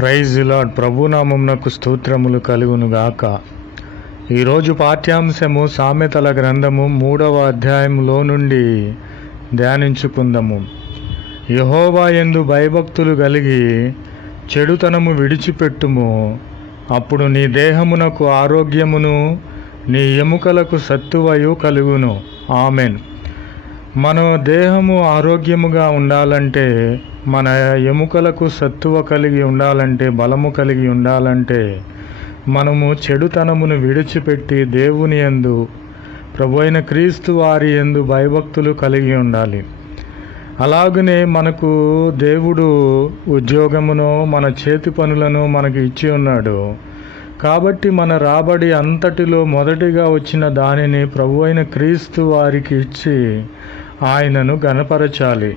Praise the lord. ప్రభునామమునకు స్తోత్రములు కలుగునుగాక. ఈరోజు పాఠ్యాంశము సామెతల గ్రంథము 3వ అధ్యాయములో నుండి ధ్యానించుకుందాము. యెహోవా యందు భయభక్తులు కలిగి చెడుతనము విడిచిపెట్టుము, అప్పుడు నీ దేహమునకు ఆరోగ్యమును నీ ఎముకలకు సత్తువయు కలుగును. ఆమెన్. మన దేహము ఆరోగ్యముగా ఉండాలంటే, మన ఎముకలకు సత్తువ కలిగి ఉండాలంటే, బలము కలిగి ఉండాలంటే మనము చెడుతనమును విడిచిపెట్టి దేవుని యందు, ప్రభువైన క్రీస్తు వారి యందు భయభక్తులు కలిగి ఉండాలి. అలాగనే మనకు దేవుడు ఉద్యోగమును, మన చేతి పనులను మనకు ఇచ్చి ఉన్నాడు. కాబట్టి మన రాబడి అంతటిలో మొదటిగా వచ్చిన దానిని ప్రభువైన క్రీస్తు వారికి ఇచ్చి ఆయనను ఘనపరచాలి.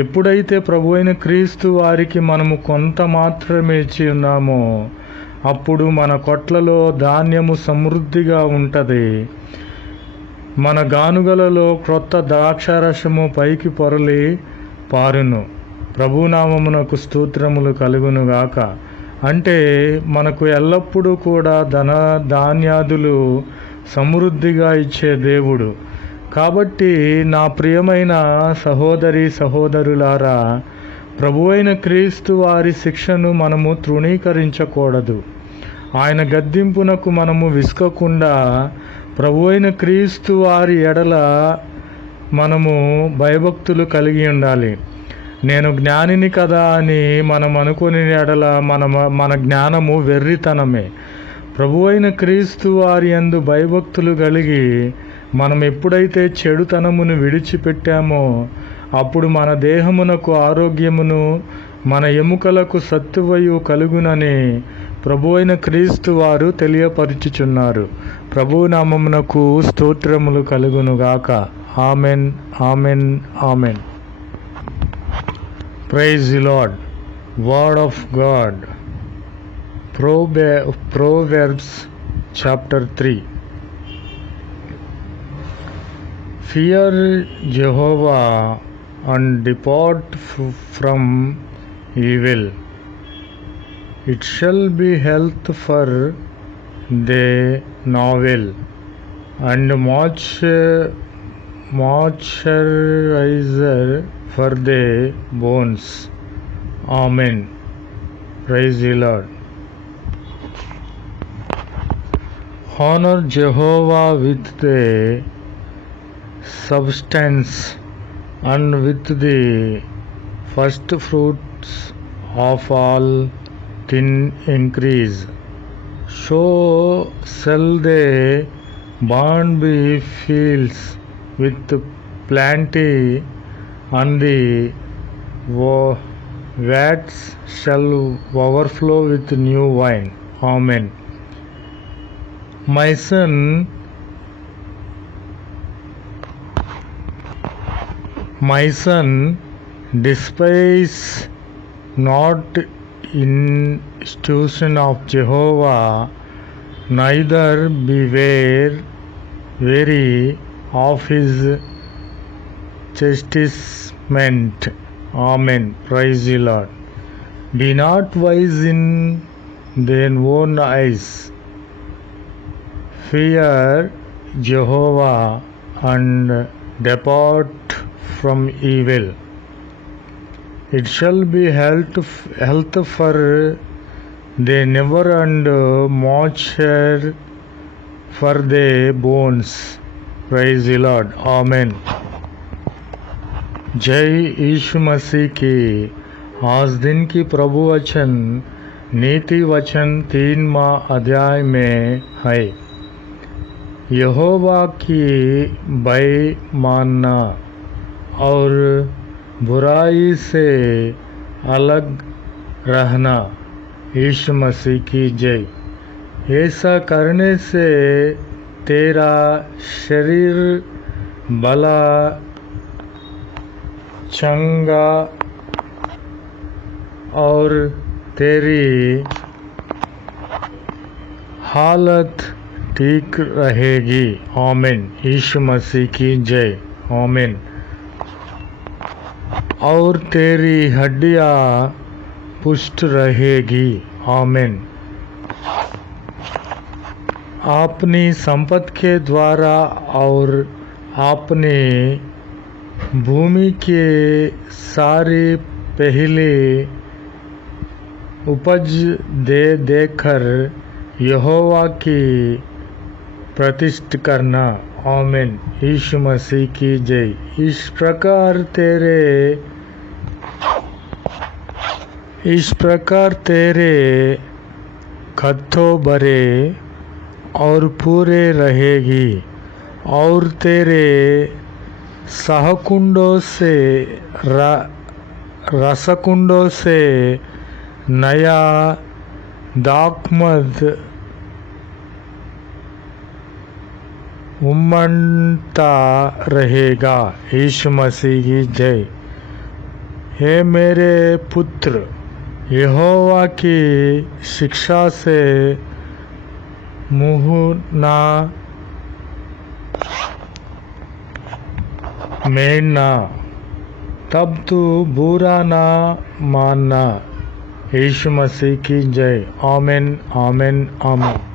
ఎప్పుడైతే ప్రభువైన క్రీస్తు వారికి మనము కొంత మాత్రమే ఇచ్చి ఉన్నామో, అప్పుడు మన కొట్లలో ధాన్యము సమృద్ధిగా ఉంటుంది. మన గానుగలలో క్రొత్త ద్రాక్షారసము పైకి పొరలి పారును. ప్రభునామమునకు స్తోత్రములు కలుగునుగాక. అంటే మనకు ఎల్లప్పుడూ కూడా ధాన్యాదులు సమృద్ధిగా ఇచ్చే దేవుడు. కాబట్టి నా ప్రియమైన సహోదరి సహోదరులారా, ప్రభువైన క్రీస్తు వారి శిక్షను మనము తృణీకరించకూడదు. ఆయన గద్దింపునకు మనము విసుకకుండా ప్రభువైన క్రీస్తు వారి ఎడల మనము భయభక్తులు కలిగి ఉండాలి. నేను జ్ఞానిని కదా అని మనం అనుకునే ఎడల మన జ్ఞానము వెర్రితనమే. ప్రభువైన క్రీస్తు వారి యందు భయభక్తులు కలిగి మనం ఎప్పుడైతే చెడుతనమును విడిచిపెట్టామో, అప్పుడు మన దేహమునకు ఆరోగ్యమును మన ఎముకలకు సత్తువయు కలుగునని ప్రభువైన క్రీస్తు వారు తెలియపరుచుచున్నారు. ప్రభునామమునకు స్తోత్రములు కలుగునుగాక. Amen, amen, amen. Praise the Lord. Word of God. Proverbs chapter 3. Fear Jehovah and depart from evil. It shall be health for the navel and moisturizer for the bones. Amen. Praise the Lord. Honor Jehovah with the substance and with the first fruits of all increase. So shall the barn be filled with plenty, and the vats shall overflow with new wine. Amen. My son, despise not institution of Jehovah, neither beware weary of his chastisement. Amen. Praise the Lord. Be not wise in their own eyes. Fear Jehovah and depart from evil. It shall be health for the never and moisture for the bones. Praise the Lord. Amen. जय यीशु मसीह की. आज दिन की प्रभु वचन नीति वचन 3वां अध्याय में है. यहोवा की भय मानना और बुराई से अलग रहना. यीशु मसीह की जय. ऐसा करने से तेरा शरीर भला, चंगा और तेरी हालत ठीक रहेगी. आमीन. यीशु मसीह की जय. आमीन. और तेरी हड्डियाँ पुष्ट रहेगी। आमीन। अपनी संपत्ति के द्वारा और अपने भूमि के सारे पहले उपज दे देकर यहोवा की प्रतिष्ठा करना। आमीन। यीशु मसीह की जय। इस प्रकार तेरे खत्तों भरे और पूरे रहेगी और तेरे सहकुंडों से रसकुंडों से नया दाखमध उमड़ता रहेगा। यीशु मसीह की जय। हे मेरे पुत्र, यहोवा की शिक्षा से मुँह ना मेड़ना, तब तू बुरा ना मानना। यीशु मसीह की जय। आमीन, आमीन, आमीन।